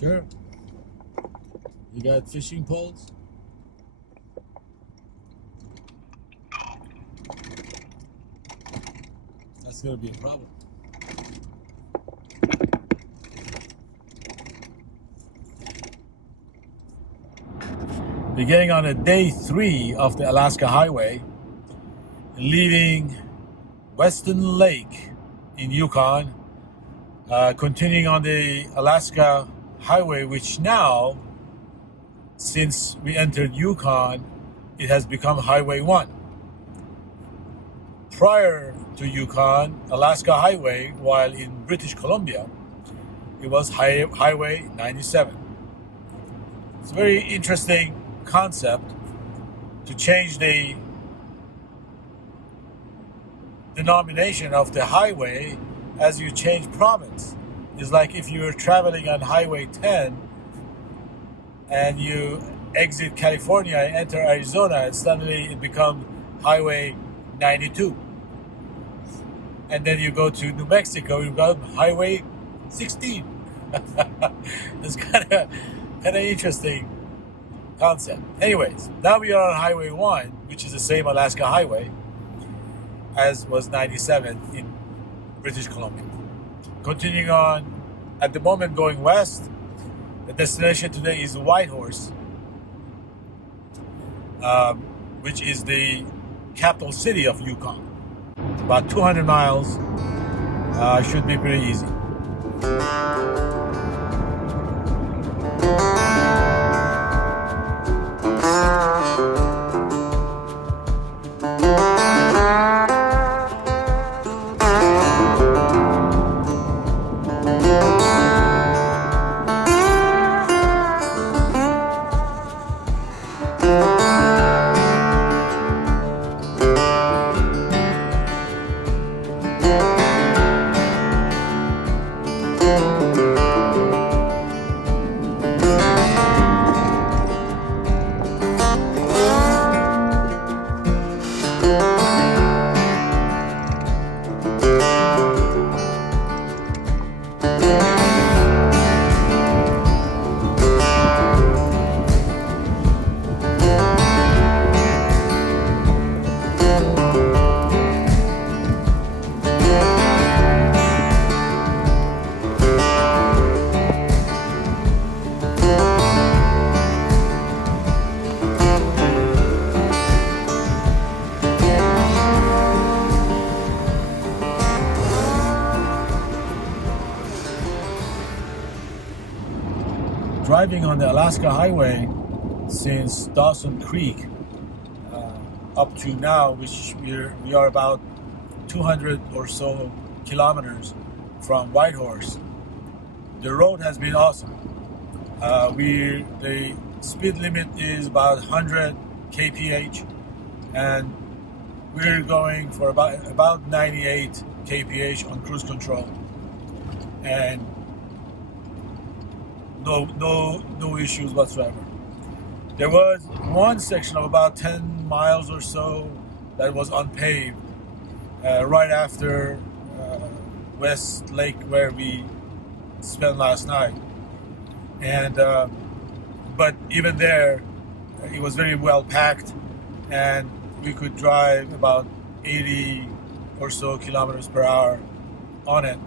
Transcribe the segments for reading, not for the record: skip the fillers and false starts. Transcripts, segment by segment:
Sure. You got fishing poles? That's going to be a problem. Beginning on a day 3 of the Alaska Highway, leaving Weston Lake in Yukon, continuing on the Alaska Highway, which now, since we entered Yukon, it has become Highway 1. Prior to Yukon, Alaska Highway, while in British Columbia, it was Highway 97. It's a very interesting concept to change the denomination of the highway as you change province. It's like if you're traveling on Highway 10 and you exit California and enter Arizona, and suddenly it becomes Highway 92. And then you go to New Mexico, you've got Highway 16. It's kind of interesting concept. Anyways, now we are on Highway 1, which is the same Alaska Highway as was 97 in British Columbia. Continuing on, at the moment going west, the destination today is Whitehorse, which is the capital city of Yukon. About 200 miles, should be pretty easy. Driving on the Alaska Highway since Dawson Creek up to now, which we are about 200 or so kilometers from Whitehorse. The road has been awesome. The speed limit is about 100 kph, and we're going for about 98 kph on cruise control, and no issues whatsoever. There was one section of about 10 miles or so that was unpaved right after West Lake, where we spent last night, and but even there it was very well packed, and we could drive about 80 or so kilometers per hour on it.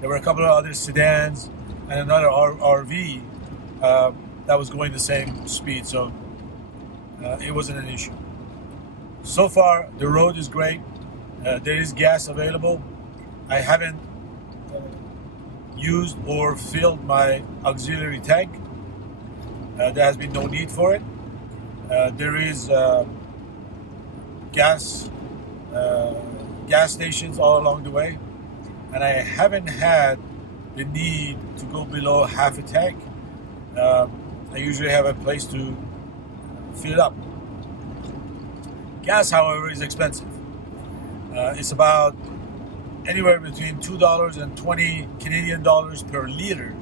There were a couple of other sedans and another RV that was going the same speed, so it wasn't an issue. So far, the road is great. There is gas available. I haven't used or filled my auxiliary tank. There has been no need for it. There is gas stations all along the way, and I haven't had the need to go below half a tank. I usually have a place to fill it up. Gas, however, is expensive. It's about anywhere between $2.20 Canadian dollars per liter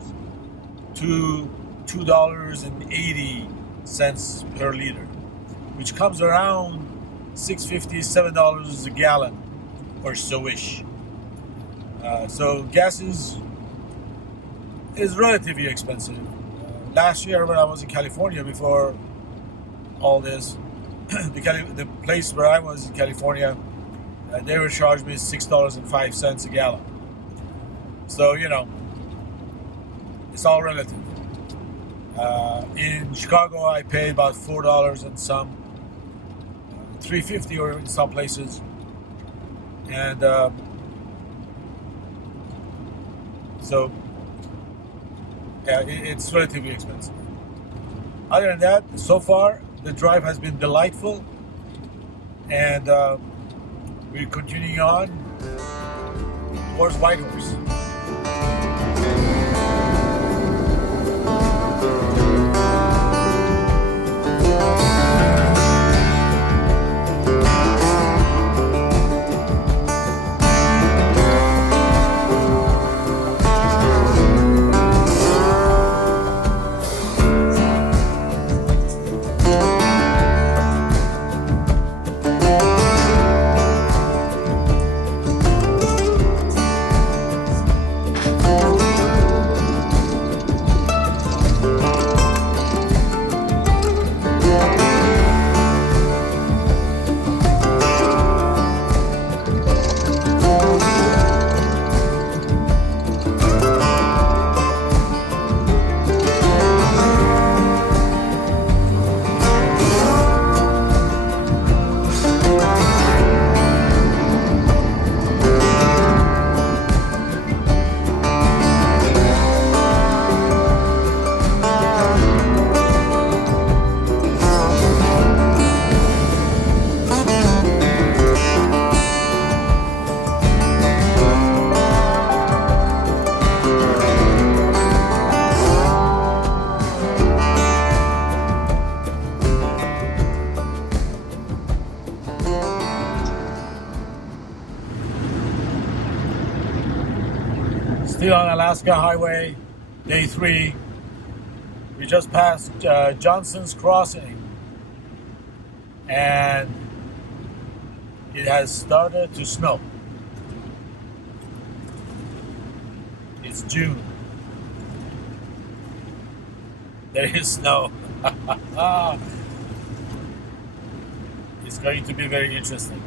to $2.80 per liter, which comes around $6.50, $7 a gallon or so-ish. So gas is relatively expensive. last year when I was in California before all this, the place where I was in California, they were charging me $6.05 a gallon. So, you know, it's all relative. In Chicago, I paid about $4 and some, $3.50 or in some places, and so yeah, it's relatively expensive. Other than that, so far the drive has been delightful, and we're continuing on towards Whitehorse. Still on Alaska Highway, day 3. We just passed Johnson's Crossing, and it has started to snow. It's June. There is snow. It's going to be very interesting.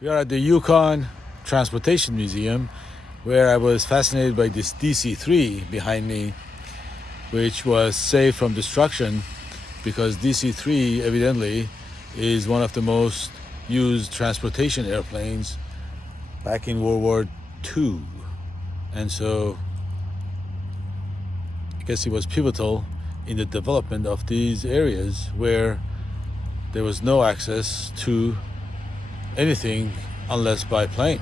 We are at the Yukon Transportation Museum, where I was fascinated by this DC-3 behind me, which was saved from destruction because DC-3 evidently is one of the most used transportation airplanes back in World War II. And so I guess it was pivotal in the development of these areas where there was no access to anything unless by plane.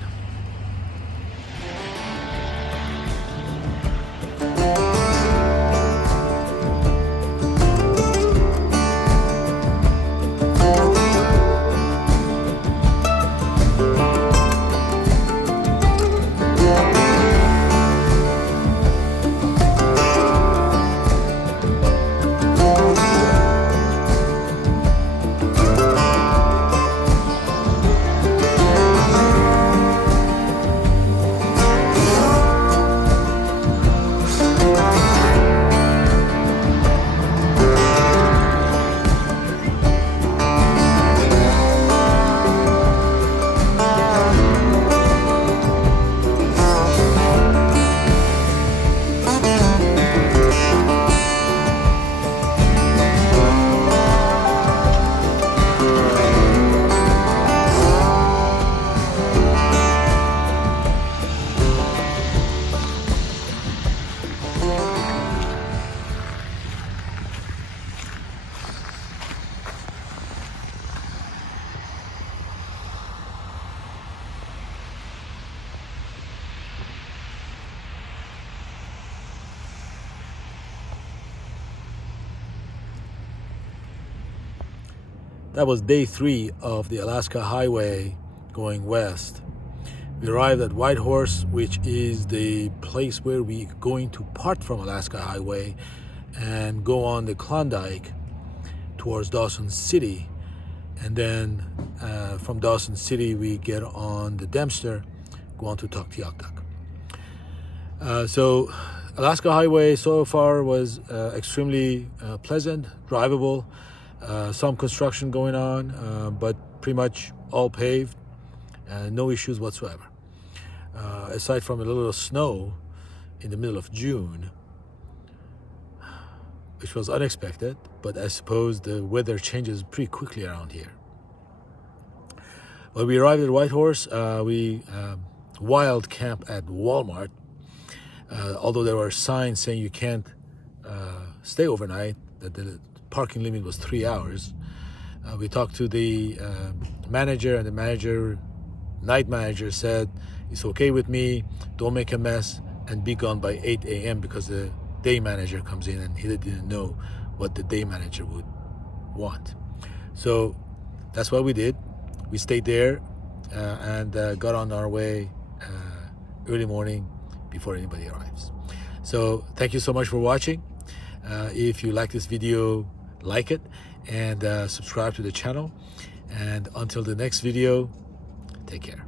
That was day 3 of the Alaska Highway going west. We arrived at Whitehorse, which is the place where we're going to part from Alaska Highway and go on the Klondike towards Dawson City. And then from Dawson City, we get on the Dempster, go on to Tuktoyaktuk. So Alaska Highway so far was extremely pleasant, drivable. Some construction going on, but pretty much all paved, no issues whatsoever. Aside from a little snow in the middle of June, which was unexpected, but I suppose the weather changes pretty quickly around here. When we arrived at Whitehorse, we wild camp at Walmart, although there were signs saying you can't stay overnight, that the parking limit was 3 hours. We talked to the manager, and the night manager said, it's okay with me, don't make a mess, and be gone by 8 a.m. because the day manager comes in and he didn't know what the day manager would want. So that's what we did. We stayed there and got on our way early morning before anybody arrives. So thank you so much for watching. If you like this video, like it and subscribe to the channel. And until the next video, take care.